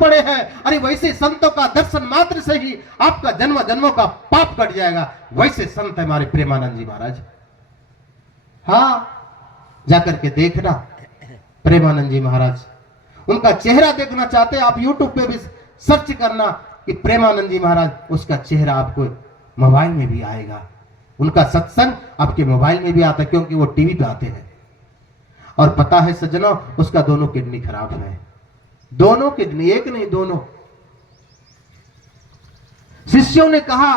पड़े हैं। अरे वैसे संतों का दर्शन मात्र से ही आपका जन्म जन्मों का पाप कट जाएगा। वैसे संत है हमारे प्रेमानंद जी महाराज। हाँ, जाकर के देखना प्रेमानंद जी महाराज, उनका चेहरा देखना चाहते हैं आप यूट्यूब पे भी सर्च करना कि प्रेमानंद जी महाराज, उसका चेहरा आपको मोबाइल में भी आएगा। उनका सत्संग आपके मोबाइल में भी आता है, क्योंकि वो टीवी पे आते हैं। और पता है सज्जनों, उसका दोनों किडनी खराब है। दोनों किडनी, एक नहीं दोनों। शिष्यों ने कहा,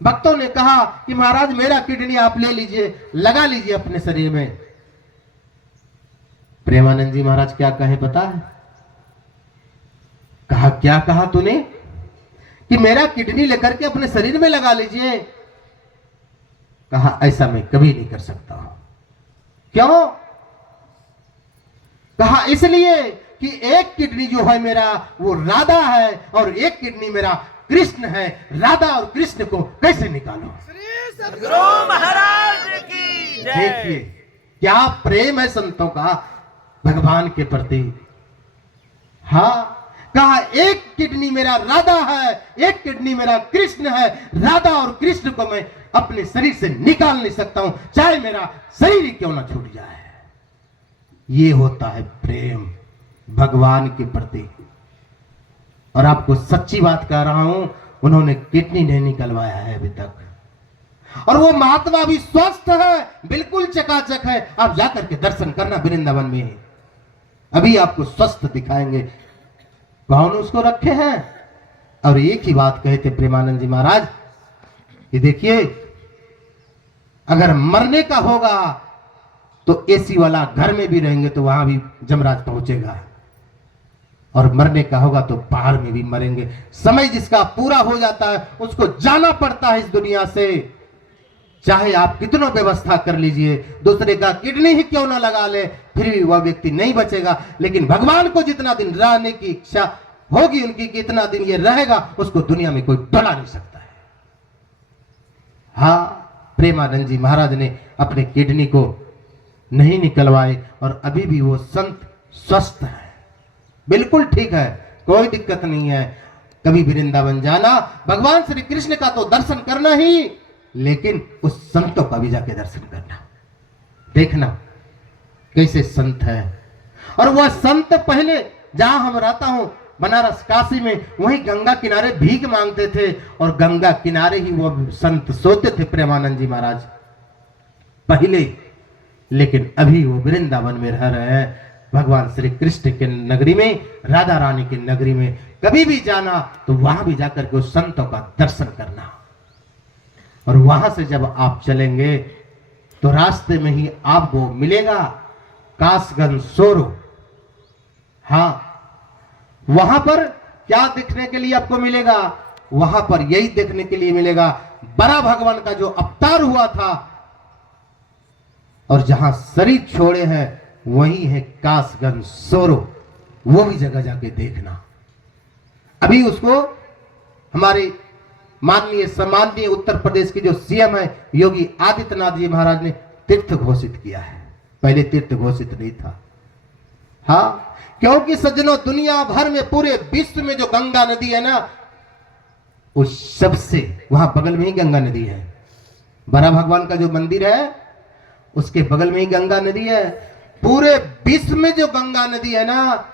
भक्तों ने कहा कि महाराज मेरा किडनी आप ले लीजिए, लगा लीजिए अपने शरीर में। प्रेमानंद जी महाराज क्या कहे पता है? कहा, क्या कहा तूने कि मेरा किडनी लेकर के अपने शरीर में लगा लीजिए? कहा, ऐसा मैं कभी नहीं कर सकता हूं। क्यों? कहा, इसलिए कि एक किडनी जो है मेरा वो राधा है और एक किडनी मेरा कृष्ण है। राधा और कृष्ण को कैसे निकालो? श्री सद्गुरु महाराज की जय। देखिए क्या प्रेम है संतों का भगवान के प्रति। हाँ, कहा एक किडनी मेरा राधा है, एक किडनी मेरा कृष्ण है। राधा और कृष्ण को मैं अपने शरीर से निकाल नहीं सकता हूं, चाहे मेरा शरीर ही क्यों ना छूट जाए। ये होता है प्रेम भगवान के प्रति। और आपको सच्ची बात कह रहा हूं, उन्होंने किडनी नहीं निकलवाया है अभी तक। और वो महात्मा भी स्वस्थ है, बिल्कुल चकाचक है। आप जाकर के दर्शन करना वृंदावन में, अभी आपको स्वस्थ दिखाएंगे। कौन उसको रखे हैं? और एक ही बात कहे थे प्रेमानंद जी महाराज कि देखिए, अगर मरने का होगा तो एसी वाला घर में भी रहेंगे तो वहां भी जमराज पहुंचेगा, और मरने का होगा तो बाहर में भी मरेंगे। समय जिसका पूरा हो जाता है उसको जाना पड़ता है इस दुनिया से। चाहे आप कितनों व्यवस्था कर लीजिए, दूसरे का किडनी ही क्यों ना लगा ले, फिर भी वह व्यक्ति नहीं बचेगा। लेकिन भगवान को जितना दिन रहने की इच्छा होगी उनकी, कितना दिन ये रहेगा, उसको दुनिया में कोई डरा नहीं सकता है। हाँ, प्रेमानंद जी महाराज ने अपने किडनी को नहीं निकलवाए और अभी भी वो संत स्वस्थ है, बिल्कुल ठीक है, कोई दिक्कत नहीं है। कभी वृंदावन जाना, भगवान श्री कृष्ण का तो दर्शन करना ही, लेकिन उस संतों का भी जाके दर्शन करना, देखना कैसे संत है। और वह संत पहले जहां हम रहता हूं बनारस काशी में, वहीं गंगा किनारे भीख मांगते थे और गंगा किनारे ही वो संत सोते थे प्रेमानंद जी महाराज पहले। लेकिन अभी वो वृंदावन में रह रहे हैं, भगवान श्री कृष्ण के नगरी में, राधा रानी की नगरी में। कभी भी जाना तो वहां भी जाकर के उस संतों का दर्शन करना। और वहां से जब आप चलेंगे तो रास्ते में ही आपको मिलेगा कासगंज सोरो। हाँ, वहां पर क्या देखने के लिए आपको मिलेगा? वहां पर यही देखने के लिए मिलेगा, बड़ा भगवान का जो अवतार हुआ था और जहां शरीर छोड़े हैं वही है कासगंज सोरो। वो भी जगह जाके देखना। अभी उसको हमारे माननीय सम्माननीय उत्तर प्रदेश के जो सीएम है योगी आदित्यनाथ जी महाराज ने तीर्थ घोषित किया है, पहले तीर्थ घोषित नहीं था। हाँ, क्योंकि सज्जनों, दुनिया भर में पूरे विश्व में जो गंगा नदी है ना, उस सबसे वहां बगल में ही गंगा नदी है। बड़ा भगवान का जो मंदिर है उसके बगल में ही गंगा नदी है। पूरे विश्व में जो गंगा नदी है ना,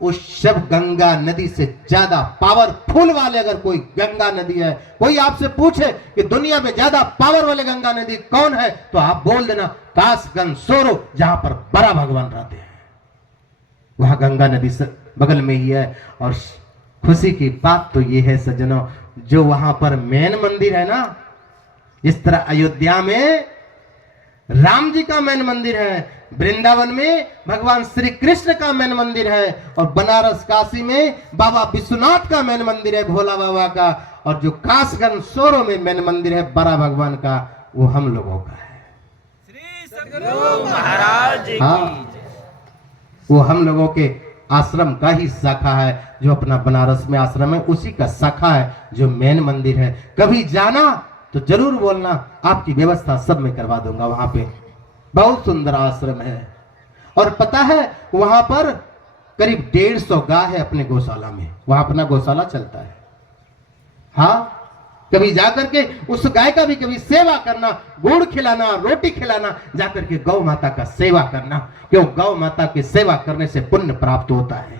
उस सब गंगा नदी से ज्यादा पावरफुल वाले अगर कोई गंगा नदी है, कोई आपसे पूछे कि दुनिया में ज्यादा पावर वाले गंगा नदी कौन है, तो आप बोल देना कासगंज सोरो, जहां पर बड़ा भगवान रहते हैं। वहां गंगा नदी से बगल में ही है। और खुशी की बात तो ये है सज्जनों, जो वहां पर मेन मंदिर है ना, जिस तरह अयोध्या में राम जी का मेन मंदिर है, वृंदावन में भगवान श्री कृष्ण का मेन मंदिर है, और बनारस काशी में बाबा विश्वनाथ का मेन मंदिर है, भोला बाबा का। और जो कासगंज सोरो में मेन मंदिर है बड़ा भगवान का, वो हम लोगों का है। श्री सद्गुरु महाराज की हाँ, वो हम लोगों के आश्रम का ही शाखा है, जो अपना बनारस में आश्रम है उसी का शाखा है जो मेन मंदिर है। कभी जाना तो जरूर बोलना, आपकी व्यवस्था सब मैं करवा दूंगा। वहां पे बहुत सुंदर आश्रम है। और पता है वहां पर करीब 150 गाय है अपने गौशाला में, वहां अपना गौशाला चलता है। हाँ, कभी जाकर के उस गाय का भी कभी सेवा करना, गुड़ खिलाना, रोटी खिलाना, जाकर के गौ माता का सेवा करना, क्यों गौ माता की सेवा करने से पुण्य प्राप्त होता है।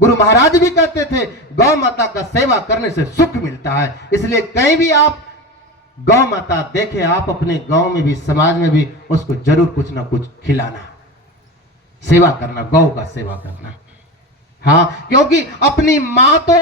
गुरु महाराज भी कहते थे गौ माता का सेवा करने से सुख मिलता है। इसलिए कहीं भी आप गौ माता देखें, आप अपने गांव में भी, समाज में भी उसको जरूर कुछ ना कुछ खिलाना, सेवा करना, गौ का सेवा करना। हाँ, क्योंकि अपनी मां तो